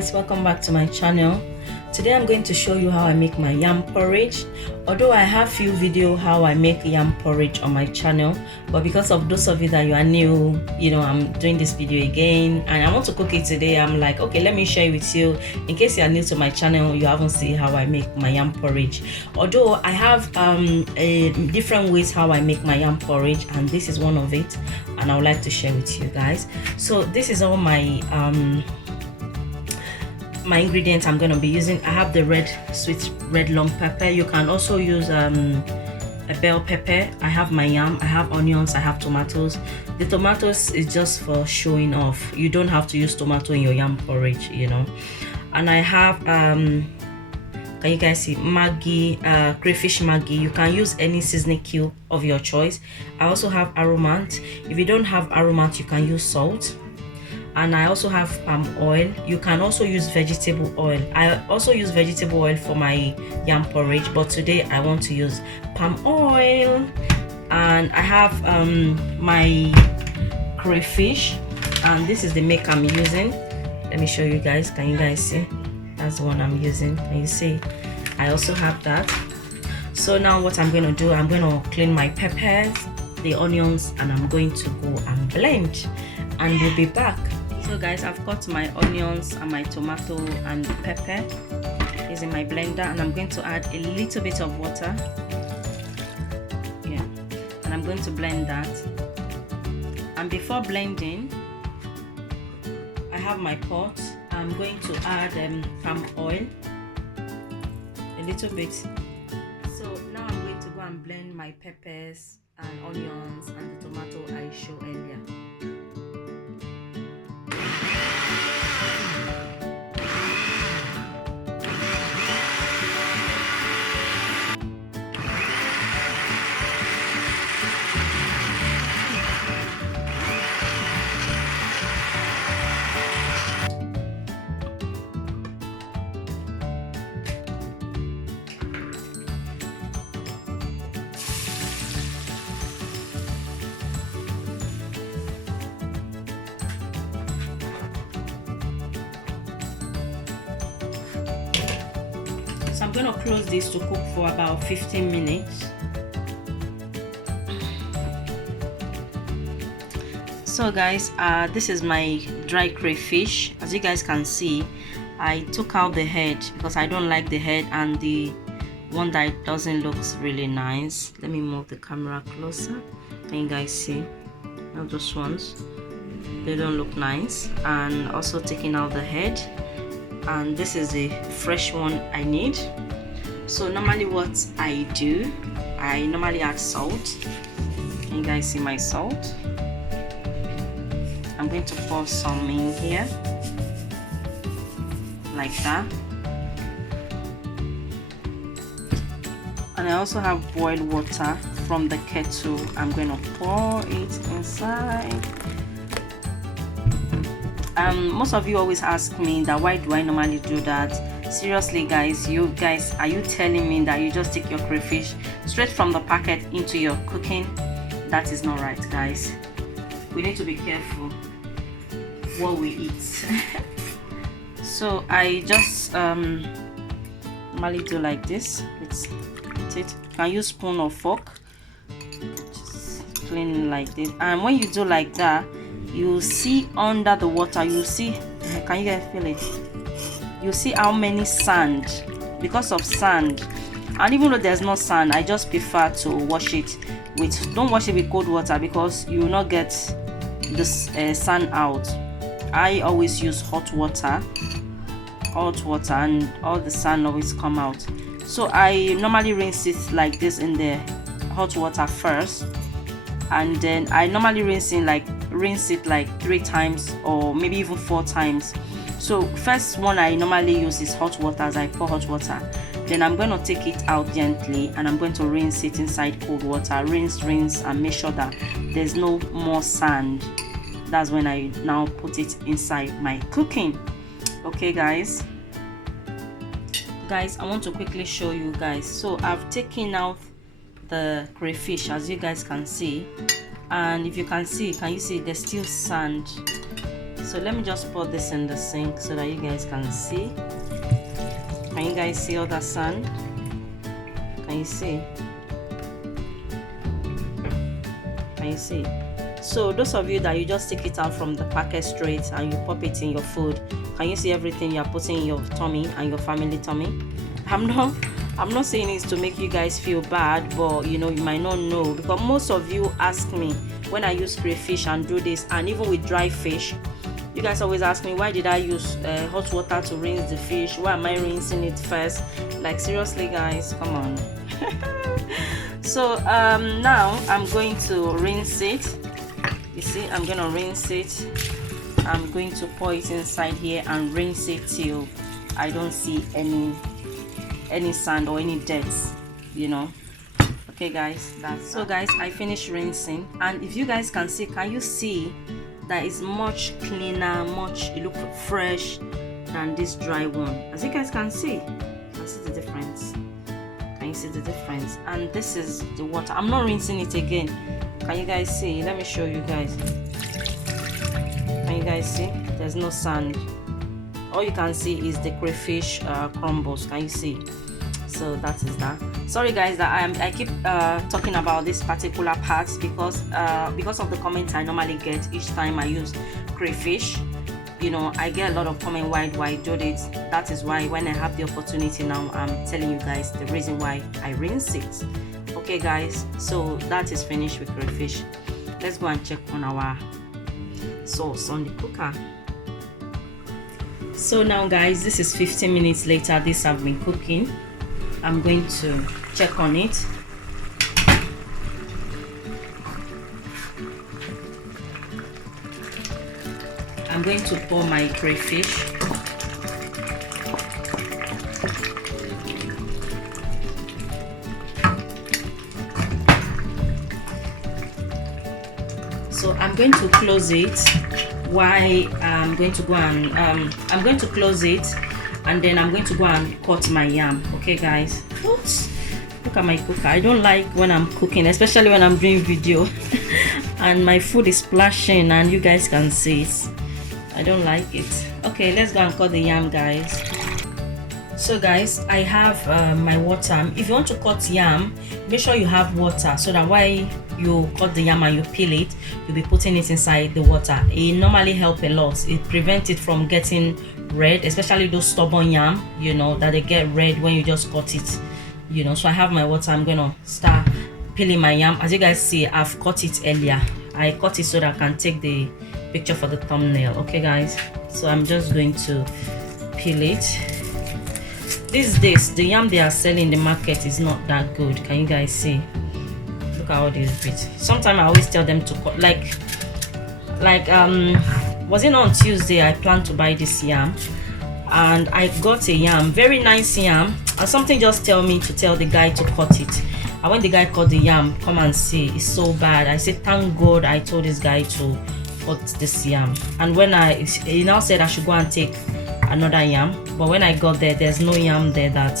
guys, welcome back to my channel. Today I'm going to show you how I make my yam porridge. Although I have few video how I make yam porridge on my channel, but because of those of you that you are new, I'm doing this video again and I want to cook it today. I'm like, okay, let me share it with you in case you are new to my channel, you haven't seen how I make my yam porridge. Although I have different ways how I make my yam porridge, and this is one of it, and I would like to share with you guys. So this is all my ingredients I'm going to be using. I have the sweet red long pepper. You can also use a bell pepper. I have my yam, I have onions, I have tomatoes. The tomatoes is just for showing off. You don't have to use tomato in your yam porridge, And I have can you guys see Maggi, crayfish Maggi. You can use any seasoning cube of your choice. I also have aromat. If you don't have aromat, you can use salt. And I also have palm oil. You can also use vegetable oil. I also use vegetable oil for my yam porridge, but today I want to use palm oil. And I have my crayfish, and this is the make I'm using. Let me show you guys. Can you guys see? That's the one I'm using. Can you see? I also have that. So now what I'm going to do, I'm going to clean my peppers, the onions, and I'm going to go and blend, and we'll be back. So guys, I've cut my onions and my tomato and the pepper is in my blender, and I'm going to add a little bit of water. Yeah, and I'm going to blend that. And before blending, I have my pot. I'm going to add palm oil, a little bit. So now I'm going to go and blend my peppers and onions and the tomato I showed earlier. So I'm going to close this to cook for about 15 minutes. So guys, this is my dry crayfish. As you guys can see, I took out the head because I don't like the head and the one that doesn't look really nice. Let me move the camera closer. Can you guys see? Now those ones, they don't look nice. And also taking out the head. And this is the fresh one I need. So normally what I do, I normally add salt. Can you guys see my salt? I'm going to pour some in here like that. And I also have boiled water from the kettle. I'm going to pour it inside. Most of you always ask me that why do I normally do that. Seriously guys, are you telling me that you just take your crayfish straight from the packet into your cooking? That is not right, guys. We need to be careful what we eat. So I just normally do like this. It's it. You can use spoon or fork. Just clean like this. And when you do like that, you see under the water, you see, can you guys feel it? You see how many sand, because of sand. And even though there's no sand, I just prefer to wash it with, don't wash it with cold water because you will not get this sand out. I always use hot water, and all the sand always come out. So I normally rinse it like this in the hot water first, and then I normally rinse it like 3 times or maybe even 4 times. So first one I normally use is hot water. As I pour hot water, then I'm going to take it out gently and I'm going to rinse it inside cold water. Rinse and make sure that there's no more sand. That's when I now put it inside my cooking. Okay guys, I want to quickly show you guys. So I've taken out the crayfish, as you guys can see, and if you can see, can you see there's still sand So let me just pour this in the sink so that you guys can see. Can you guys see all that sand? Can you see? Can you see? So those of you that you just take it out from the packet straight and you pop it in your food, can you see everything you are putting in your tummy and your family tummy? I'm not saying it's to make you guys feel bad, but you know, you might not know, because most of you ask me when I use crayfish and do this, and even with dry fish, you guys always ask me, why did I use hot water to rinse the fish? Why am I rinsing it first? Like, seriously guys, come on. So now I'm going to rinse it. You see, I'm gonna rinse it. I'm going to pour it inside here and rinse it till I don't see any sand or any dirt, you know. Okay guys, that's so guys, I finished rinsing, and if you guys can see, can you see that is much cleaner, it look fresh than this dry one? As you guys can see, the difference. Can you see the difference? And this is the water. I'm not rinsing it again. Can you guys see? Let me show you guys. Can you guys see? There's no sand. All you can see is the crayfish crumbles. Can you see? So that is that. Sorry guys that I keep talking about this particular part, because of the comments I normally get each time I use crayfish. You know, I get a lot of comment why do I do it. That is why when I have the opportunity now, I'm telling you guys the reason why I rinse it. Okay guys, so that is finished with crayfish. Let's go and check on our sauce on the cooker. So now guys, this is 15 minutes later. This have been cooking. I'm going to check on it. I'm going to pour my crayfish. So I'm going to close it while I'm going to go and I'm going to close it, and then I'm going to go and cut my yam. Okay guys, oops, look at my cooker. I don't like when I'm cooking, especially when I'm doing video and my food is splashing and you guys can see it. I don't like it. Okay, let's go and cut the yam guys. So guys, I have my water. If you want to cut yam, make sure you have water, so that while you cut the yam and you peel it, you'll be putting it inside the water. It normally helps a lot. It prevents it from getting red, especially those stubborn yam, you know, that they get red when you just cut it, you know. So I have my water. I'm gonna start peeling my yam. As you guys see, I've cut it earlier. I cut it so that I can take the picture for the thumbnail. Okay guys, so I'm just going to peel it. These days the yam they are selling in the market is not that good. Can you guys see? Look at all these bits. Sometimes I always tell them to cut, like was it on Tuesday I planned to buy this yam, and I got a yam, very nice yam, and something just tell me to tell the guy to cut it. And when the guy cut the yam, come and see, it's so bad. I said thank God I told this guy to cut this yam. And when he now said I should go and take another yam, but when I got there, there's no yam there that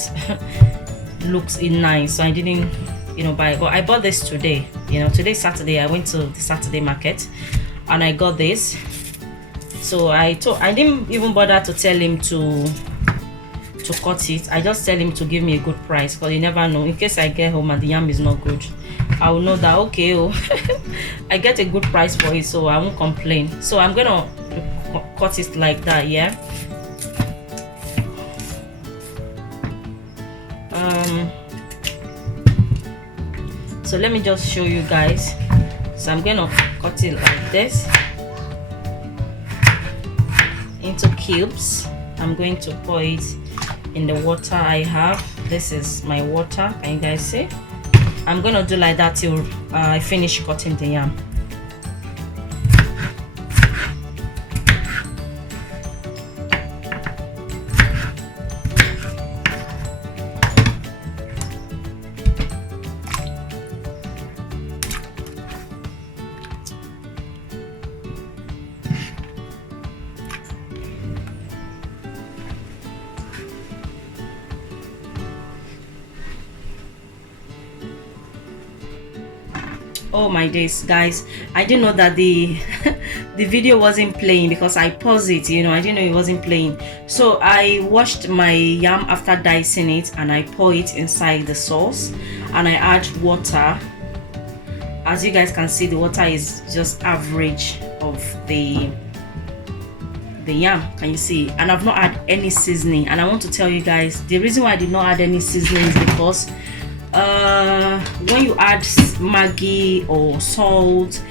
looks nice, so I didn't, you know, buy. But I bought this today. You know, today's Saturday. I went to the Saturday market and I got this. So I didn't even bother to tell him to cut it. I just tell him to give me a good price, because you never know, in case I get home and the yam is not good, I will know that okay, oh, I get a good price for it, so I won't complain. So I'm gonna cut it like that, yeah. So let me just show you guys. So I'm gonna cut it like this into cubes. I'm going to pour it in the water I have. This is my water. Can you guys see? I'm gonna do like that till I finish cutting the yam. Oh my days, guys, I didn't know that the the video wasn't playing because I paused it, you know. I didn't know it wasn't playing. So I washed my yam after dicing it, and I pour it inside the sauce, and I add water. As you guys can see, the water is just average of the yam. Can you see? And I've not add any seasoning. And I want to tell you guys, the reason why I did not add any seasoning is because when you add Maggi or salt,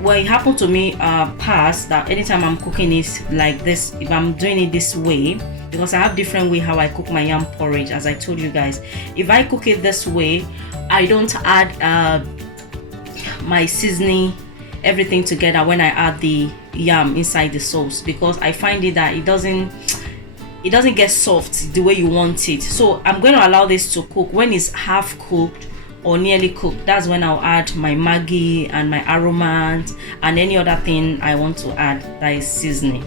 well, it happened to me past that anytime I'm cooking it like this, if I'm doing it this way, because I have different way how I cook my yam porridge, as I told you guys. If I cook it this way, I don't add my seasoning, everything together when I add the yam inside the sauce, because I find it that it doesn't get soft the way you want it. So I'm going to allow this to cook. When it's half cooked or nearly cooked, that's when I'll add my Maggi and my aromat and any other thing I want to add that is seasoning.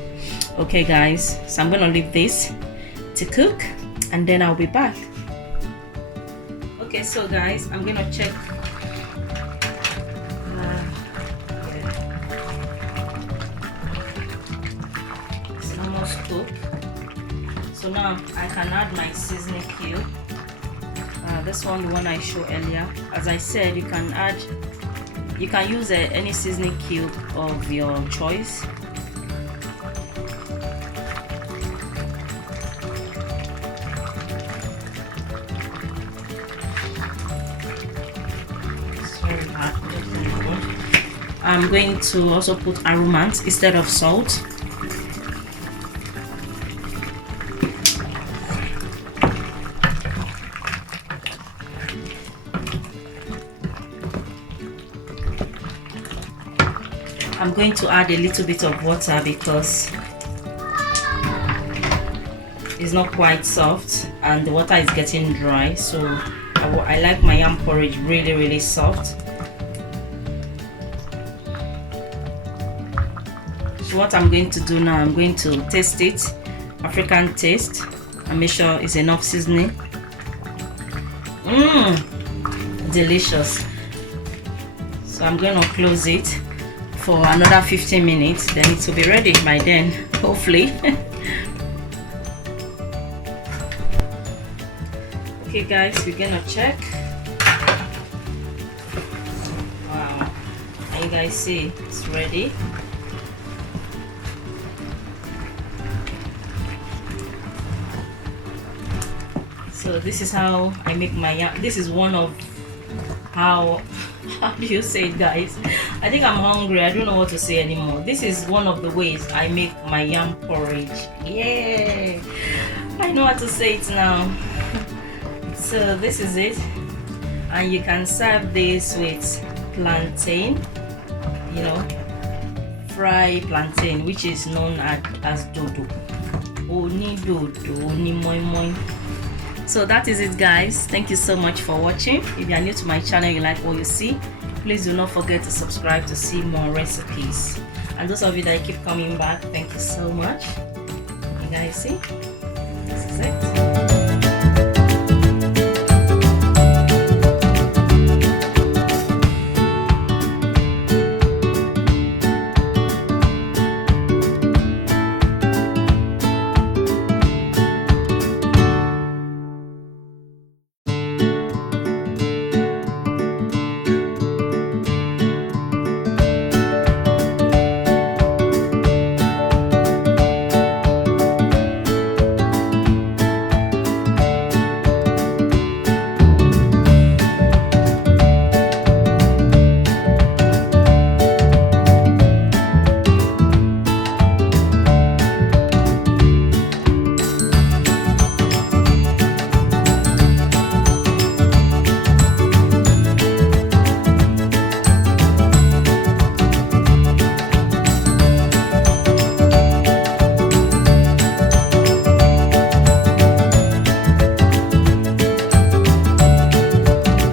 Okay guys, so I'm going to leave this to cook and then I'll be back. Okay, so guys, I'm going to check. It's almost cooked. So now I can add my seasoning cube. This one, the one I showed earlier. As I said, you can use any seasoning cube of your choice. I'm going to also put aromat instead of salt. I'm going to add a little bit of water because it's not quite soft and the water is getting dry. So I like my yam porridge really soft. So what I'm going to do now, I'm going to taste it, African taste, and make sure it's enough seasoning. Delicious. So I'm going to close it for another 15 minutes, then it will be ready by then, hopefully. Okay guys, we're gonna check. Wow, and you guys see it's ready. So this is how I make my yam. This is one of how do you say it, guys? I think I'm hungry. I don't know what to say anymore. This is one of the ways I make my yam porridge. Yeah, I know how to say it now. So this is it, and you can serve this with plantain, you know, fried plantain, which is known as dodo. Oni dodo, oni moi moi. So that is it, guys. Thank you so much for watching. If you are new to my channel, you like what you see, please do not forget to subscribe to see more recipes. And those of you that keep coming back, thank you so much. You guys see, this is it.